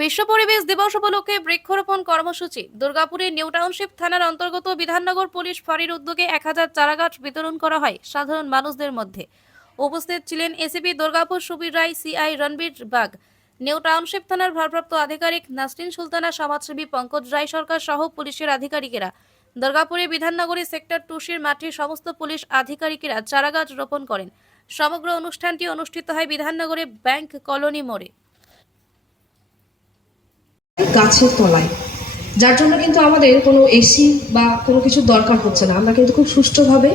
বিশ্ব পরিবেশ দিবস উপলক্ষে বৃক্ষরোপণ কর্মসূচি। দুর্গাপুরের নিউ টাউনশিপ থানার অন্তর্গত বিধাননগর পুলিশ ফাঁড়ির উদ্যোগে এক হাজার চারাগাছ বিতরণ করা হয় সাধারণ মানুষদের মধ্যে। উপস্থিত ছিলেন ACP Durgapur Subir Roy, CI Ranbir Bag. New township থানার ভারপ্রাপ্ত আধিকারিক নাসরিন সুলতানা, সমাজসেবী পঙ্কজ রায় সরকার সহ পুলিশের আধিকারিকেরা। দুর্গাপুরে বিধাননগরী সেক্টর টুসির মাঠে সমস্ত পুলিশ আধিকারিকেরা চারাগাছ রোপণ করেন। সমগ্র অনুষ্ঠানটি অনুষ্ঠিত হয় বিধাননগরে ব্যাংক কলোনি মোড়ে। গাছের তলায়। যার জন্য কিন্তু আমাদের কোনো এসি বা কোনো কিছুর দরকার হচ্ছে না। আমরা কিন্তু খুব সুষ্ঠুভাবে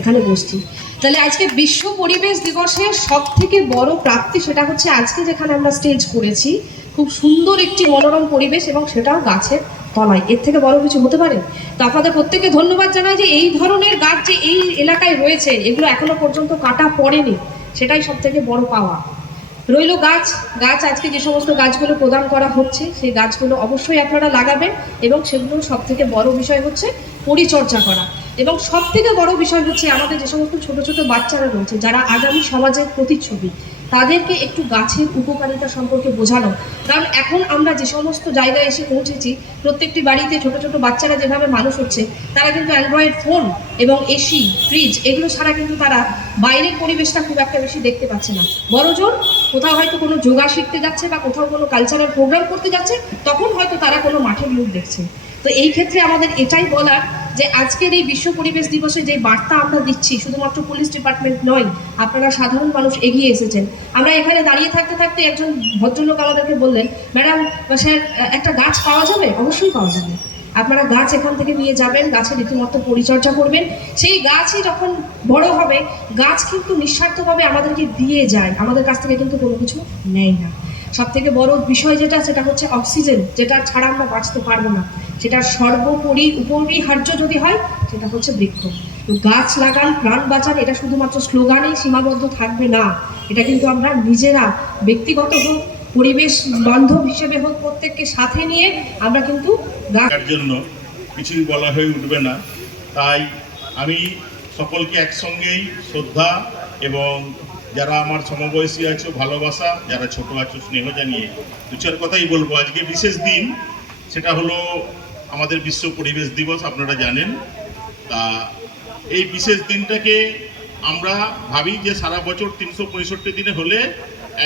এখানে বসছি। তাহলে আজকে বিশ্ব পরিবেশ দিবসের সব থেকে বড় প্রাপ্তি সেটা হচ্ছে আজকে যেখানে আমরা স্টেজ করেছি, খুব সুন্দর একটি মনোরম পরিবেশ এবং সেটাও গাছের তলায়। এর থেকে বড় কিছু হতে পারে? তো আপনাদের প্রত্যেককে ধন্যবাদ জানাই যে এই ধরনের গাছ যে এই এলাকায় রয়েছে, এগুলো এখনও পর্যন্ত কাটা পড়েনি, সেটাই সব থেকে বড় পাওয়া। রইল গাছ। গাছ আজকে যে সমস্ত গাছগুলো প্রদান করা হচ্ছে, সেই গাছগুলো অবশ্যই আপনারা লাগাবেন এবং সেগুলো সব থেকে বড় বিষয় হচ্ছে পরিচর্যা করা। এবং সব থেকে বড় বিষয় হচ্ছে আমাদের যে সমস্ত ছোট ছোট বাচ্চারা রয়েছে, যারা আগামী সমাজের প্রতিচ্ছবি তাদেরকে একটু গাছের উপকারিতা সম্পর্কে বোঝানো। কারণ এখন আমরা যে সমস্ত জায়গায় এসে পৌঁছেছি, প্রত্যেকটি বাড়িতে ছোট ছোট বাচ্চারা যেভাবে মানুষ হচ্ছে, তারা কিন্তু অ্যান্ড্রয়েড ফোন এবং এসি ফ্রিজ এগুলো ছাড়া কিন্তু তারা বাইরের পরিবেশটা খুব একটা বেশি দেখতে পাচ্ছে না। বড়জোর কোথাও হয়তো কোনো যোগা শিখতে যাচ্ছে বা কোথাও কোনো কালচারাল প্রোগ্রাম করতে যাচ্ছে, তখন হয়তো তারা কোনো মাঠের মুখ দেখছে। তো এই ক্ষেত্রে আমাদের এটাই বলার যে আজকের এই বিশ্ব পরিবেশ দিবসে যে বার্তা আমরা দিচ্ছি, শুধুমাত্র পুলিশ ডিপার্টমেন্ট নয়, আপনারা সাধারণ মানুষ এগিয়ে এসেছেন। আমরা এখানে দাঁড়িয়ে থাকতে থাকতে একজন ভদ্রলোক আমাদেরকে বললেন, ম্যাডাম স্যার একটা গাছ পাওয়া যাবে? অবশ্যই পাওয়া যাবে। আপনারা গাছ এখান থেকে নিয়ে যাবেন, গাছের রীতিমতো পরিচর্যা করবেন। সেই গাছই যখন বড় হবে, গাছ কিন্তু নিঃস্বার্থভাবে আমাদেরকে দিয়ে যায়। আমাদের কাছ থেকে কিন্তু কোনো কিছু নেয় না। সব থেকে বড় বিষয় যেটা, সেটা হচ্ছে অক্সিজেন, যেটা ছাড়া আমরা বাঁচতে পারব না। সেটা সর্বোপরি উপরিহার্য যদি হয়, সেটা হচ্ছে বৃক্ষ। তো গাছ লাগান, প্রাণ বাঁচান, এটা শুধুমাত্র স্লোগানেই সীমাবদ্ধ থাকবে না। এটা কিন্তু আমরা নিজেরা, ব্যক্তিগত হোক, পরিবেশ বান্ধব হিসেবে হোক, প্রত্যেককে সাথে নিয়ে আমরা কিন্তু গাছ তার জন্য কিছুই বলা হয়ে উঠবে না। তাই আমি সকলকে একসঙ্গেই শ্রদ্ধা এবং যারা আমার সমবয়সী আছো, ভালোবাসা, যারা ছোট আছো, স্নেহ জানিয়ে। দু চার কথাই বলব। আজকে বিশেষ দিন, সেটা হলো আমাদের বিশ্ব পরিবেশ দিবস আপনারা জানেন। তা এই বিশেষ দিনটাকে আমরা ভাবি যে সারা বছর তিনশো পঁয়ষট্টি দিনে হলে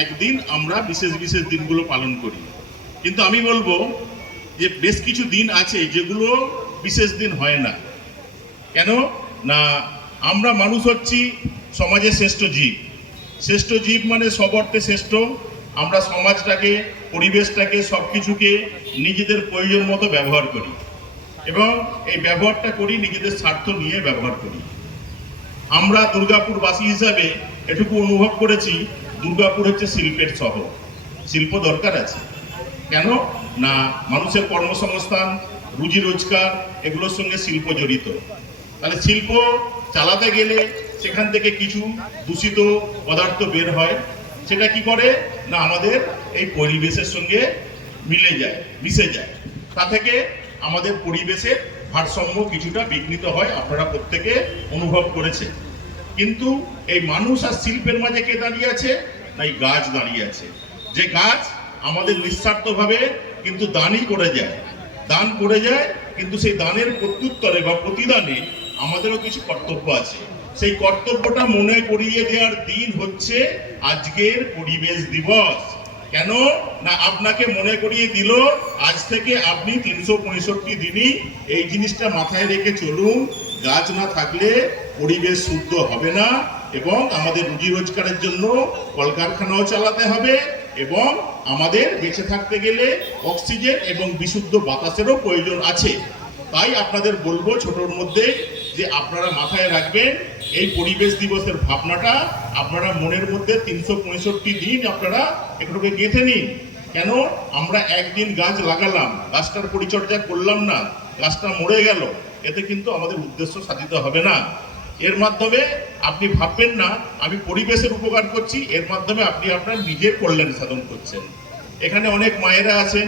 একদিন আমরা বিশেষ বিশেষ দিনগুলো পালন করি। কিন্তু আমি বলব যে বেশ কিছু দিন আছে যেগুলো বিশেষ দিন হয় না। কেন? না, আমরা মানুষ হচ্ছি সমাজের শ্রেষ্ঠ জীব। শ্রেষ্ঠ জীব মানে সব অর্থে শ্রেষ্ঠ আমরা সমাজটাকে, পরিবেশটাকে সব কিছুকে নিজেদের প্রয়োজন মতো ব্যবহার করি। এবং এই ব্যবহারটা করি, নিজেদের স্বার্থ নিয়ে ব্যবহার করি। আমরা দুর্গাপুরবাসী হিসাবে এটুকু অনুভব করেছি, দুর্গাপুর হচ্ছে শিল্পের শহর। শিল্প দরকার আছে। কেন? না, মানুষের কর্মসংস্থান, রুজি রোজগার, এগুলোর সঙ্গে শিল্প জড়িত। তাহলে শিল্প চালাতে গেলে সেখান থেকে কিছু দূষিত পদার্থ বের হয়। সেটা কি করে? না, আমাদের এই পরিবেশের সঙ্গে মিলে যায়, মিশে যায়। তা থেকে আমাদের পরিবেশের ভারসাম্য কিছুটা বিঘ্নিত হয়, আপনারা প্রত্যেকে অনুভব করেছে কিন্তু এই মানুষ আর শিল্পের মাঝে কে দাঁড়িয়ে আছে? না, এই গাছ দাঁড়িয়ে আছে। যে গাছ আমাদের নিঃস্বার্থভাবে কিন্তু দানই করে যায়। দান করে যায়, কিন্তু সেই দানের প্রত্যুত্তরে বা প্রতিদানে আমাদেরও কিছু কর্তব্য আছে। সেই কর্তব্যটা মনে করিয়ে দেওয়ার দিন হচ্ছে আজকের পরিবেশ দিবস। কেন? না, আপনাকে মনে করিয়ে দিল, আজ থেকে আপনি তিনশো পঁয়ষট্টি দিনই এই জিনিসটা মাথায় রেখে চলুন। গাছ না থাকলে পরিবেশ শুদ্ধ হবে না এবং আমাদের রুজি রোজগারের জন্য কলকারখানাও চালাতে হবে এবং আমাদের বেঁচে থাকতে গেলে অক্সিজেন এবং বিশুদ্ধ বাতাসেরও প্রয়োজন আছে। তাই আপনাদের বলব, ছোটর মধ্যে যে আপনারা মাথায় রাখবেন, এই পরিবেশ দিবসের ভাবনাটা আপনারা মনের মধ্যে তিনশো পঁয়ষট্টি দিন আপনারা এগুলোকে গেঁথে নিন। কেন? আমরা একদিন গাছ লাগালাম, গাছটার পরিচর্যা করলাম না, গাছটা মরে গেল। এতে কিন্তু আমাদের উদ্দেশ্য সাধিত হবে না। এর মাধ্যমে আপনি ভাববেন না, আমি পরিবেশের উপকার করছি, এর মাধ্যমে আপনি আপনার নিজের কল্যাণ সাধন করছেন। এখানে অনেক মায়েরা আছেন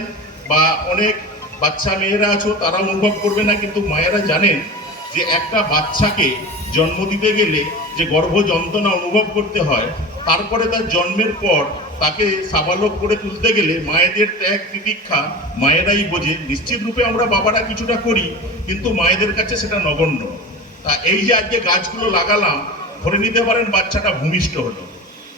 বা অনেক বাচ্চা মেয়েরা আছো, তারা অনুভব করবে না, কিন্তু মায়েরা জানেন যে একটা বাচ্চাকে জন্ম দিতে গেলে যে গর্ভ যন্ত্রণা অনুভব করতে হয়, তারপরে তার জন্মের পর তাকে সাবালক করে তুলতে গেলে মায়েদের ত্যাগ তিতিক্ষা মায়েরাই বোঝে। নিশ্চিত রূপে আমরা বাবারা কিছুটা করি, কিন্তু মায়েদের কাছে সেটা নগণ্য। তা এই যে আজকে গাছগুলো লাগালাম, ধরে নিতে পারেন বাচ্চাটা ভূমিষ্ঠ হলো।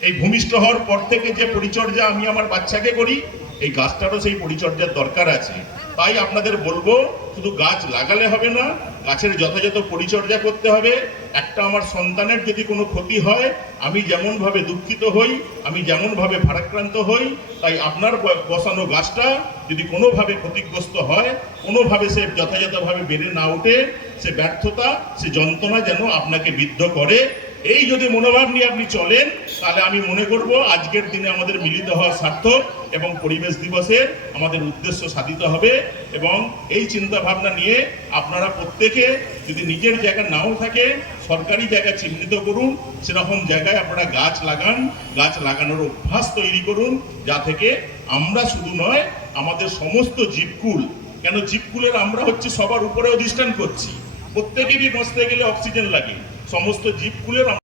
এই ভূমিষ্ঠ হওয়ার পর থেকে যে পরিচর্যা আমি আমার বাচ্চাকে করি, এই গাছটারও সেই পরিচর্যার দরকার আছে। তাই আপনাদের বলব, শুধু গাছ লাগালে হবে না গাছের যথাযথ পরিচর্যা করতে হবে। একটা আমার সন্তানের যদি কোনো ক্ষতি হয়, আমি যেমনভাবে দুঃখিত হই, আমি যেমনভাবে ভারাক্রান্ত হই, তাই আপনার বসানো গাছটা যদি কোনোভাবে ক্ষতিগ্রস্ত হয়, কোনোভাবে সে যথাযথভাবে বেড়ে না ওঠে, সে ব্যর্থতা, সে যন্ত্রণা যেন আপনাকে বিদ্ধ করে এই যদি মনোভাব নিয়ে আপনি চলেন, তাহলে আমি মনে করব আজকের দিনে আমাদের মিলিত হওয়া সার্থক এবং পরিবেশ দিবসের আমাদের উদ্দেশ্য সাধিত হবে এবং এই চিন্তা ভাবনা নিয়ে আপনারা প্রত্যেকে যদি নিজের জায়গা নাও থাকে, সরকারি জায়গা চিহ্নিত করুন, সেরকম জায়গায় আপনারা গাছ লাগান, গাছ লাগানোর অভ্যাস তৈরি করুন, যা থেকে আমরা শুধু নয়, আমাদের সমস্ত জীবকুল, কেন জীবকুলের আমরা হচ্ছে সবার উপরে অধিষ্ঠান করছি। প্রত্যেকেরই বসতে গেলে অক্সিজেন লাগে। সমস্ত জীবকুলের